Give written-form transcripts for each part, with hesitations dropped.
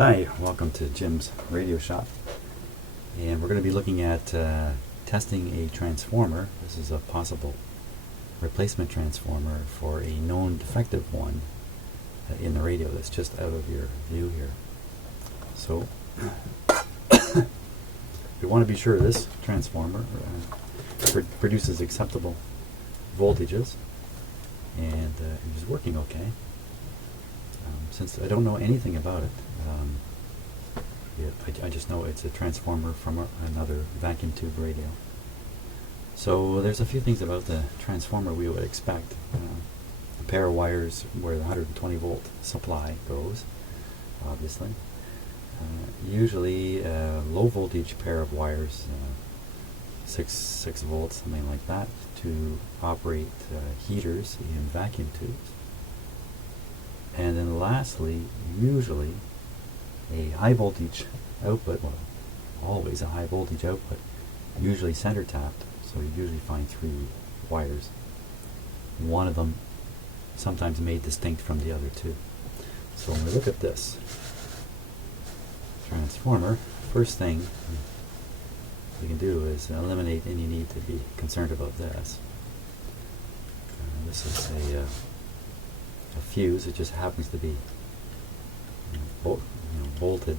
Hi, welcome to Jim's Radio Shop, and we're going to be looking at testing a transformer. This is a possible replacement transformer for a known defective one in the radio that's just out of your view here. So we want to be sure this transformer produces acceptable voltages and is working okay. Since I don't know anything about it, I just know it's a transformer from another vacuum tube radio. So there's a few things about the transformer we would expect. A pair of wires where the 120 volt supply goes, obviously. Usually a low voltage pair of wires, 6 volts, something like that, to operate heaters in vacuum tubes. And then lastly, usually a high voltage output, well, always a high voltage output, usually center tapped, so you usually find 3 wires. One of them sometimes made distinct from the other 2. So when we look at this transformer, first thing we can do is eliminate any need to be concerned about this. This is a fuse. It just happens to be bolted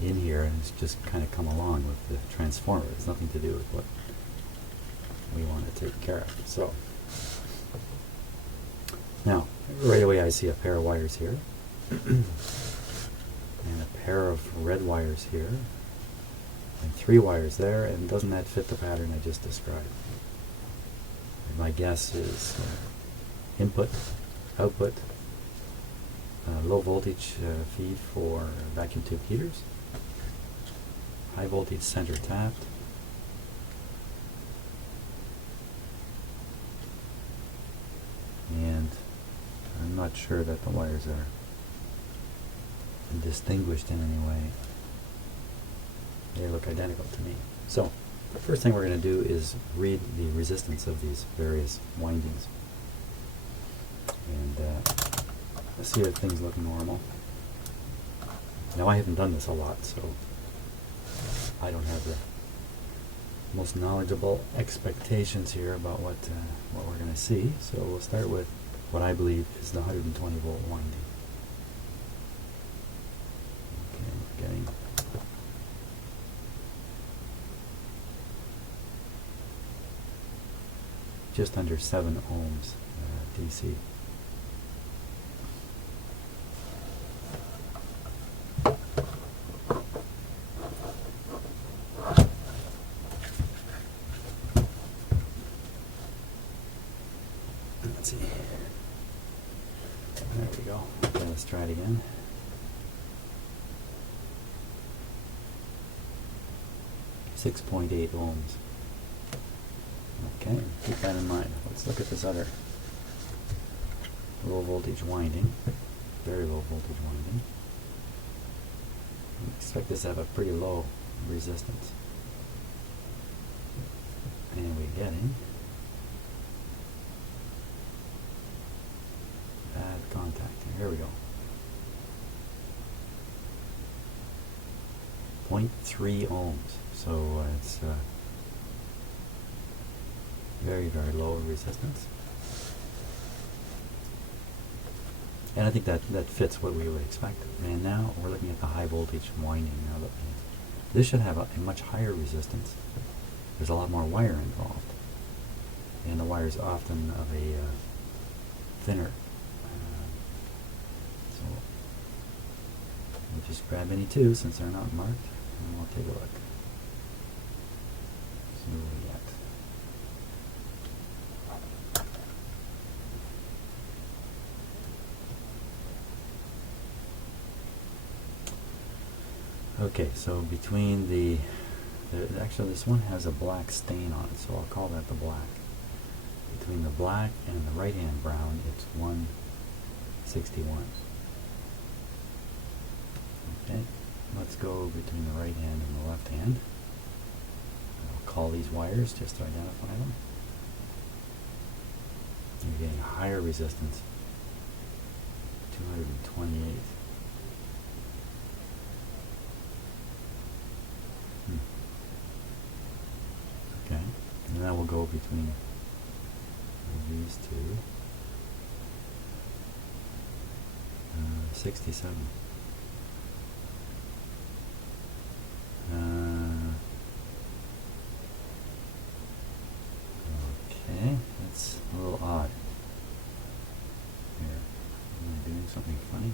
in here, and it's just kind of come along with the transformer. It's nothing to do with what we want to take care of. So now right away I see a pair of wires here and a pair of red wires here and 3 wires there, and doesn't that fit the pattern I just described? And my guess is input, output, low voltage feed for vacuum tube heaters, high voltage center tapped, and I'm not sure that the wires are distinguished in any way. They look identical to me. So the first thing we're going to do is read the resistance of these various windings and see if things look normal. Now I haven't done this a lot, so I don't have the most knowledgeable expectations here about what we're going to see. So we'll start with what I believe is the 120 volt winding. Okay, we're getting just under 7 ohms DC. Let's see. There we go. Okay, let's try it again. .8 ohms. Okay, keep that in mind. Let's look at this other low voltage winding, very low voltage winding. I expect this to have a pretty low resistance. And we're getting bad contact. Here we go. 0.3 ohms. So it's very, very low resistance. And I think that fits what we would expect. And now we're looking at the high voltage winding. Now this should have a much higher resistance. There's a lot more wire involved, and the wire is often of a thinner. So we'll just grab any 2 since they're not marked, and we'll take a look. See what we get. Okay, so between actually this one has a black stain on it, so I'll call that the black. Between the black and the right hand brown, it's 161. Okay, let's go between the right hand and the left hand. I'll call these wires just to identify them. You're getting higher resistance, 228. go between these two. 67. Okay, that's a little odd. Here, am I doing something funny?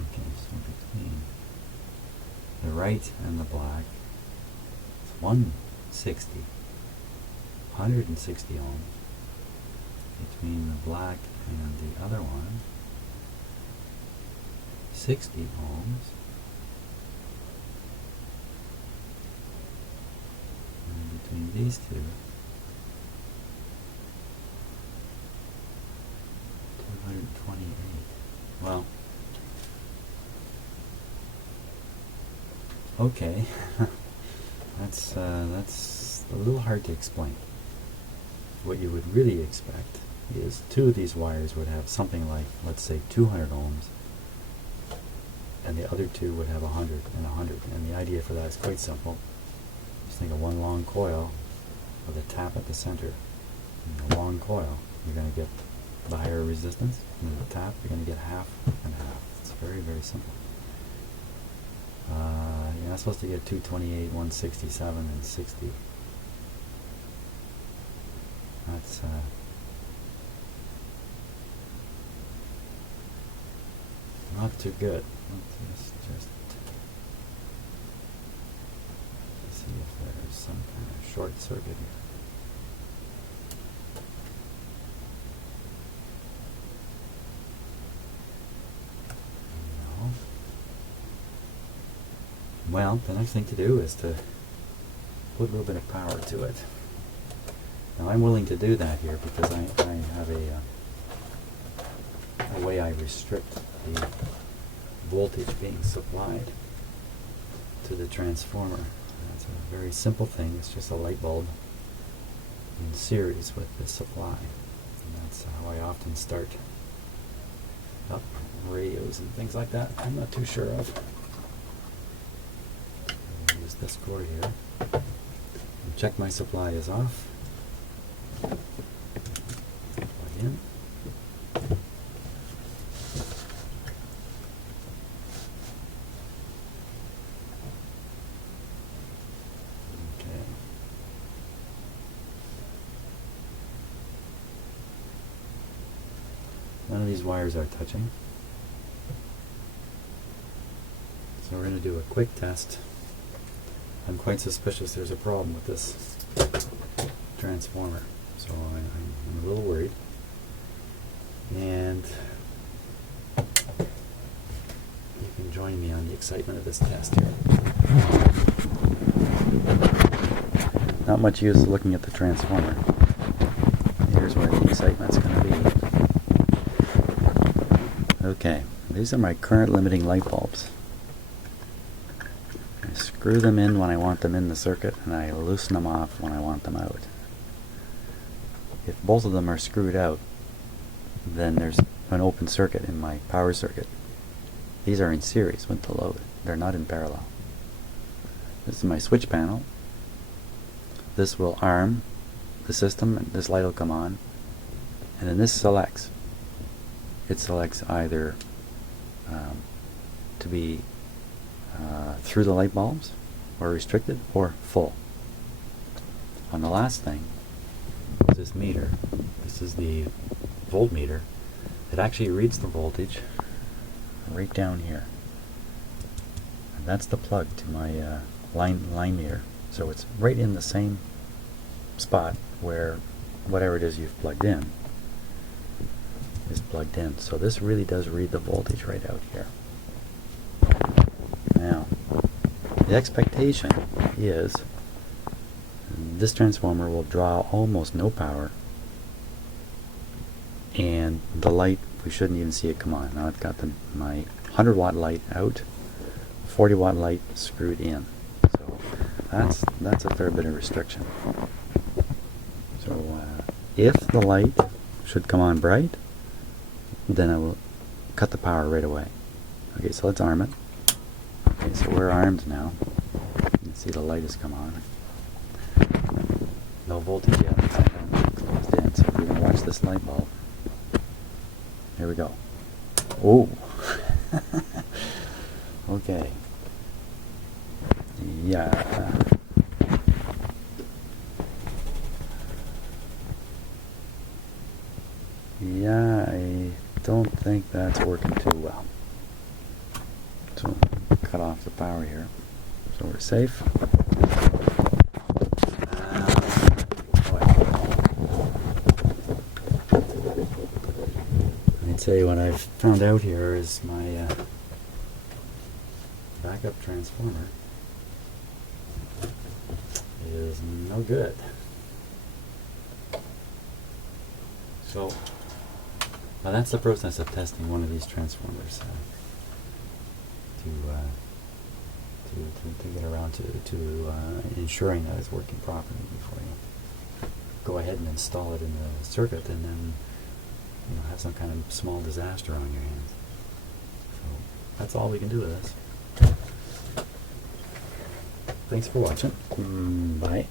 Okay, so between the right and the black, it's 160. 160 ohms between the black and the other one, 60 ohms, and between these two, 228. Well, okay, that's a little hard to explain. What you would really expect is two of these wires would have something like, let's say, 200 ohms, and the other two would have 100 and 100. And the idea for that is quite simple. Just think of one long coil with a tap at the center. In a long coil, you're going to get the higher resistance, and in the tap, you're going to get half and half. It's very, very simple. You're not supposed to get 228, 167, and 60. That's not too good. Let's just see if there's some kind of short circuit here. No. Well, the next thing to do is to put a little bit of power to it. Now I'm willing to do that here because I have a way I restrict the voltage being supplied to the transformer. That's a very simple thing. It's just a light bulb in series with the supply. And that's how I often start up radios and things like that. I'm not too sure of. I'll use this cord here. And check my supply is off. Plug in. Okay. None of these wires are touching. So we're going to do a quick test. I'm quite suspicious there's a problem with this transformer. So I'm a little worried, and you can join me on the excitement of this test here. Not much use looking at the transformer. Here's where the excitement's going to be. Okay, these are my current limiting light bulbs. I screw them in when I want them in the circuit, and I loosen them off when I want them out. If both of them are screwed out, then there's an open circuit in my power circuit. These are in series with the load. They're not in parallel. This is my switch panel. This will arm the system, and this light will come on. And then this selects. It selects either to be through the light bulbs, or restricted, or full. On the last thing, this meter, this is the voltmeter. It actually reads the voltage right down here. And that's the plug to my line meter. So it's right in the same spot where whatever it is you've plugged in is plugged in. So this really does read the voltage right out here. Now, the expectation is this transformer will draw almost no power, and the light, we shouldn't even see it come on. Now I've got my 100 watt light out, 40 watt light screwed in. So that's a fair bit of restriction. So if the light should come on bright, then I will cut the power right away. Okay, so let's arm it. Okay, so we're armed now. You can see the light has come on. No voltage yet. Closed in, so we're going to watch this light bulb. Here we go. Oh! Okay. Yeah. Yeah, I don't think that's working too well. So, cut off the power here. So we're safe. I'd say what I've found out here is my backup transformer is no good. So, now that's the process of testing one of these transformers to get around to ensuring that it's working properly before you go ahead and install it in the circuit and then have some kind of small disaster on your hands. So that's all we can do with this. Thanks for watching. Bye.